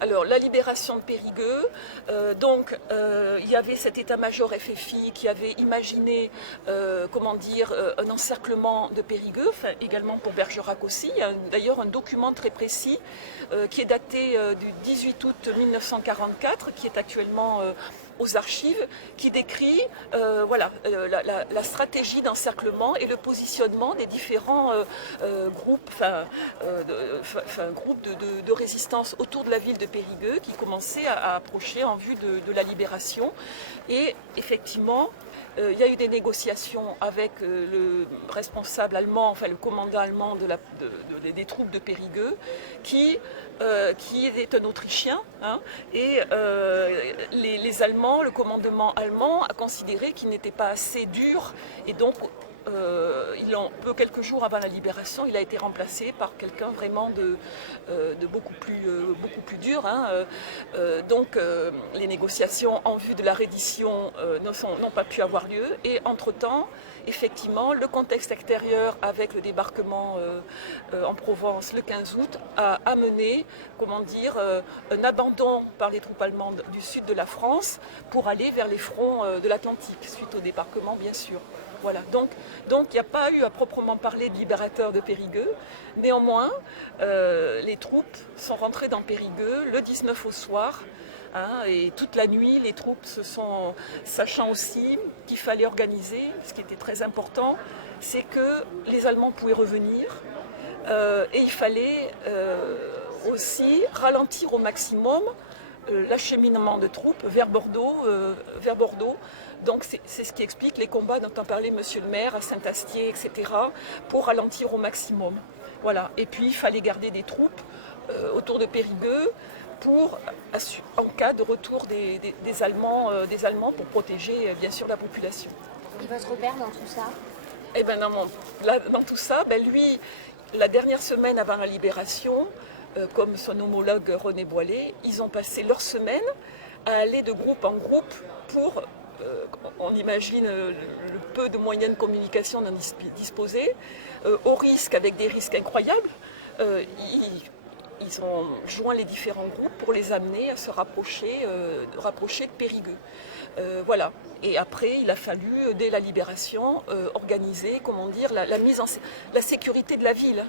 Alors, la libération de Périgueux, il y avait cet état-major FFI qui avait imaginé, un encerclement de Périgueux, enfin, également pour Bergerac aussi. Il y a d'ailleurs un document très précis qui est daté du 18 août 1944, qui est actuellement aux archives, qui décrit la stratégie d'encerclement et le positionnement des différents groupes, groupes de résistance autour de la ville de Périgueux qui commençaient à approcher en vue de la libération. Et effectivement, il y a eu des négociations avec le responsable allemand, enfin le commandant allemand des troupes de Périgueux, qui est un Autrichien, hein, et les Allemands, le commandement allemand a considéré qu'il n'était pas assez dur, et donc quelques jours avant la libération, il a été remplacé par quelqu'un vraiment de beaucoup plus dur. Hein. Les négociations en vue de la reddition n'ont pas pu avoir lieu. Et entre-temps, effectivement, le contexte extérieur avec le débarquement en Provence le 15 août a amené, un abandon par les troupes allemandes du sud de la France pour aller vers les fronts de l'Atlantique, suite au débarquement bien sûr. Voilà, donc il n'y a pas eu à proprement parler de libérateur de Périgueux. Néanmoins, les troupes sont rentrées dans Périgueux le 19 au soir. Hein, et toute la nuit, les troupes sachant aussi qu'il fallait organiser, ce qui était très important, c'est que les Allemands pouvaient revenir et il fallait aussi ralentir au maximum l'acheminement de troupes vers Bordeaux. Donc c'est ce qui explique les combats dont a parlé M. le maire à Saint-Astier, etc., pour ralentir au maximum. Voilà. Et puis il fallait garder des troupes autour de Périgueux en cas de retour des Allemands pour protéger bien sûr la population. Et votre père dans tout ça? Eh bien dans tout ça, lui, la dernière semaine avant la libération, comme son homologue René Boilet, ils ont passé leur semaine à aller de groupe en groupe pour, on imagine le peu de moyens de communication dont ils disposaient, au risque, avec des risques incroyables, ils ont joint les différents groupes pour les amener à se rapprocher de Périgueux. Voilà. Et après, il a fallu, dès la libération, organiser, la sécurité de la ville.